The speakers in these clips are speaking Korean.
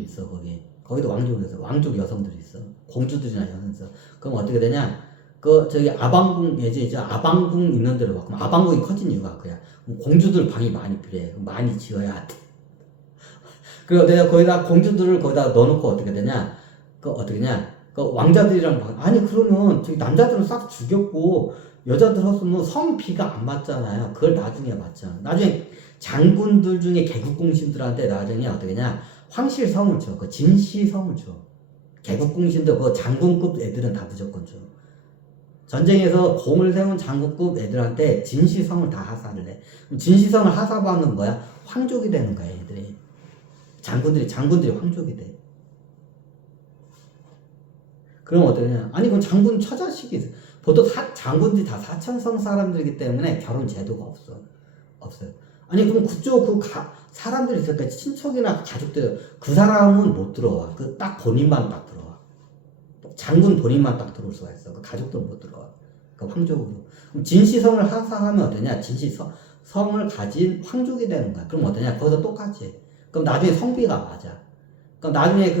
왕족들이 있어 거기. 거기도 왕족이 있어. 왕족 여성들이 있어. 공주들이나 여성들 있어. 그럼 어떻게 되냐? 그 저기 아방궁 예전 이제 아방궁 있는 데로 가. 그럼 아방궁이 커진 이유가 그야. 공주들 방이 많이 필요해. 많이 지어야 돼. 그리고 내가 거기다 공주들을 거기다 넣어놓고 어떻게 되냐? 그 어떻게 되냐? 그 왕자들이랑 아니 그러면 저기 남자들은 싹 죽였고 여자들 었으면 성비가 안 맞잖아요. 그걸 나중에 맞잖아. 나중에 장군들 중에 개국공신들한테 나중에 어떻게 냐 황실성을 줘. 그 진시성을 줘. 개국공신들 그 장군급 애들은 다 무조건 줘. 전쟁에서 공을 세운 장군급 애들한테 진시성을 다 하사를 해. 진시성을 하사받는 거야? 황족이 되는 거야, 애들이. 장군들이 황족이 돼. 그럼 어떠냐? 아니, 그럼 장군 처자식이 있어. 보통 장군들이 다 사천성 사람들이기 때문에 결혼 제도가 없어요. 아니, 그럼 그쪽 사람들이 있을까? 친척이나 가족들, 그 사람은 못 들어와. 그 딱 본인만 딱 들어와. 장군 본인만 딱 들어올 수가 있어. 그 가족들은 못 들어와. 그 황족으로. 그럼 진시성을 하사하면 어떠냐? 진시성을 가진 황족이 되는 거야. 그럼 어떠냐? 거기서 똑같이. 그럼 나중에 성비가 맞아. 그럼 나중에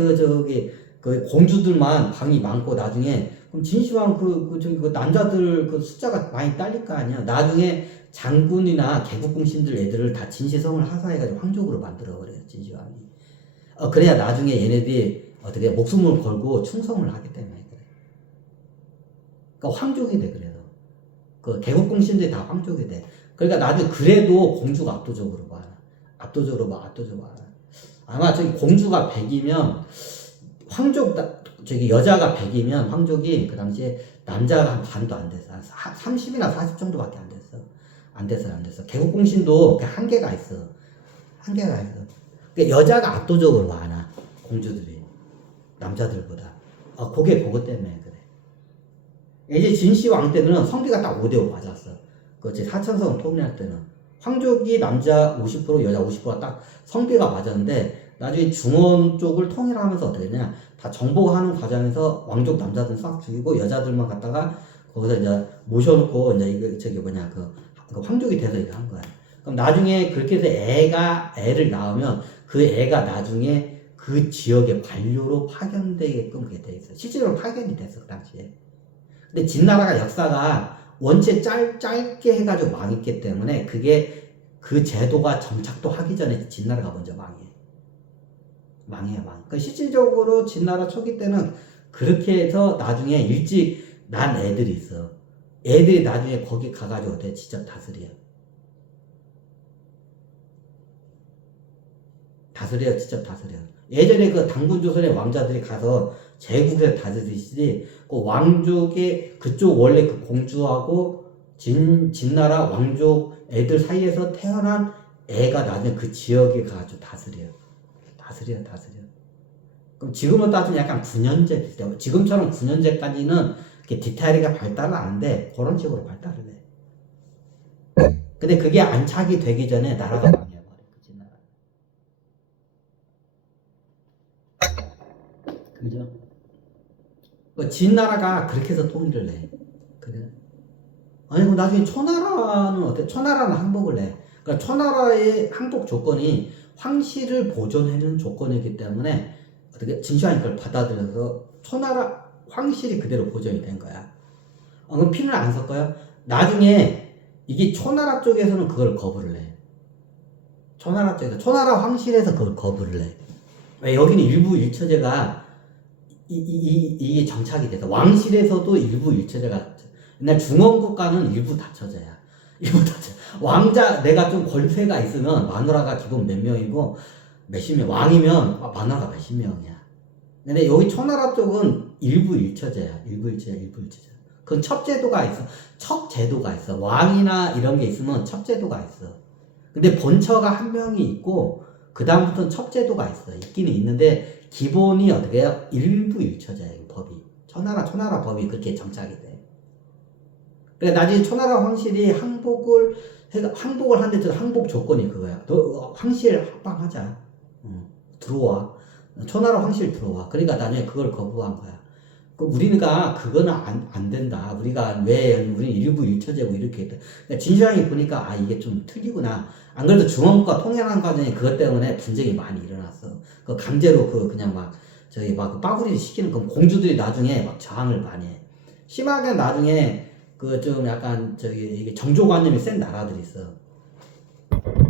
그 공주들만 방이 많고 나중에 그럼 진시황 그 남자들 그 숫자가 많이 딸릴 거 아니야. 나중에 장군이나 개국공신들 애들을 다 진시성을 하사해가지고 황족으로 만들어버려요, 진시황이. 그래야 나중에 얘네들이 어떻게 목숨을 걸고 충성을 하기 때문에 그래. 그러니까 황족이 돼, 그래서. 그 개국공신들이 다 황족이 돼. 그러니까 나중에 그래도 공주가 압도적으로 많아. 압도적으로 많아. 아마 저기 공주가 100이면 저기 여자가 100이면 황족이 그 당시에 남자가 한 반도 안 됐어. 30이나 40 정도밖에 안 됐어. 안 됐어. 개국공신도 한계가 있어. 그러니까 여자가 압도적으로 많아. 공주들이. 남자들보다. 그것 때문에 그래. 이제 진시황 때는 성비가 딱 5대5 맞았어. 그렇지. 사천성 통일할 때는. 황족이 남자 50%, 여자 50%가 딱 성비가 맞았는데, 나중에 중원 쪽을 통일하면서 어떻게 되냐? 다 정복하는 과정에서 왕족 남자들 싹 죽이고 여자들만 갖다가 거기서 이제 모셔놓고 이제 그 황족이 돼서 이거 한 거야. 그럼 나중에 그렇게 해서 애를 낳으면 그 애가 나중에 그 지역의 관료로 파견되게끔 그게 돼 있어. 실제로 파견이 됐어, 그 당시에. 근데 진나라가 역사가 원체 짧게 해가지고 망했기 때문에 그게 그 제도가 정착도 하기 전에 진나라가 먼저 망해. 그러니까 실질적으로 진나라 초기 때는 그렇게 해서 나중에 일찍 난 애들이 있어. 애들이 나중에 거기 가가지고 어때? 직접 다스려. 직접 다스려. 예전에 그 당군조선의 왕자들이 가서 제국에서 다스리시지, 그 왕족의 그쪽 원래 그 공주하고 진나라 왕족 애들 사이에서 태어난 애가 나중에 그 지역에 가가지고 다스려. 그럼 지금은 따지면 약간 9년제 비슷해요. 지금처럼 9년제까지는 디테일하게 발달을 안 하는데 그런 식으로 발달을 해. 근데 그게 안착이 되기 전에 나라가 망해버려. 진나라. 그죠? 진나라가 그렇게 해서 통일을 해. 그래. 아니, 그럼 나중에 초나라는 어때? 초나라는 항복을 해. 그러니까 초나라의 항복 조건이 황실을 보존하는 조건이기 때문에 어떻게 진시황이 그걸 받아들여서 초나라 황실이 그대로 보존이 된 거야. 그럼 피는 안 섞어요? 나중에 이게 초나라 쪽에서는 그걸 거부를 해. 초나라 황실에서 그걸 거부를 해. 왜? 여기는 일부 일처제가 이게 정착이 돼서 왕실에서도 일부 일처제가, 옛날 중원국가는 일부 다처제야. 왕자, 내가 좀 권세가 있으면 마누라가 기본 몇 명이고 몇십 명, 왕이면 마누라가 몇십 명이야. 근데 여기 초나라 쪽은 일부 일처제야. 그건 첩제도가 있어. 왕이나 이런 게 있으면 첩제도가 있어. 근데 본처가 한 명이 있고 그 다음부터는 첩제도가 있기는 있는데 기본이 어떻게 해요? 일부 일처제야, 법이. 초나라 법이 그렇게 정착이 돼. 그래, 나중에 초나라 황실이 항복을 하는데 저 항복 조건이 그거야. 너 황실 합방하자. 들어와. 초나라 황실 들어와. 그러니까 나중에 그걸 거부한 거야. 우리가 그거는 안 된다. 우리가 왜 우리 일부 일처제고 이렇게 했다. 그러니까 진시황이 보니까 아 이게 좀 틀리구나. 안 그래도 중원과 통일한 과정에 그것 때문에 분쟁이 많이 일어났어. 그 강제로 그냥 막 저기 막 빠구리 시키는 그 공주들이 나중에 막 저항을 많이 해. 심하게 나중에 그 좀 약간 저기 이게 정조관념이 센 나라들이 있어.